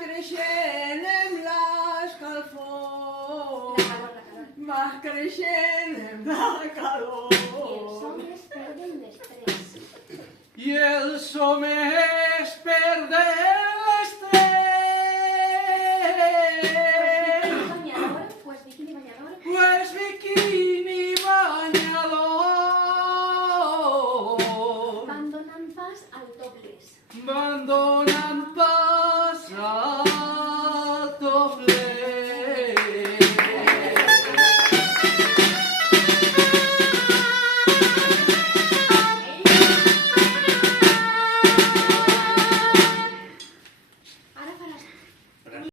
creixent en l'escalfor, va creixent en la calor. I els homes perden l'estrès.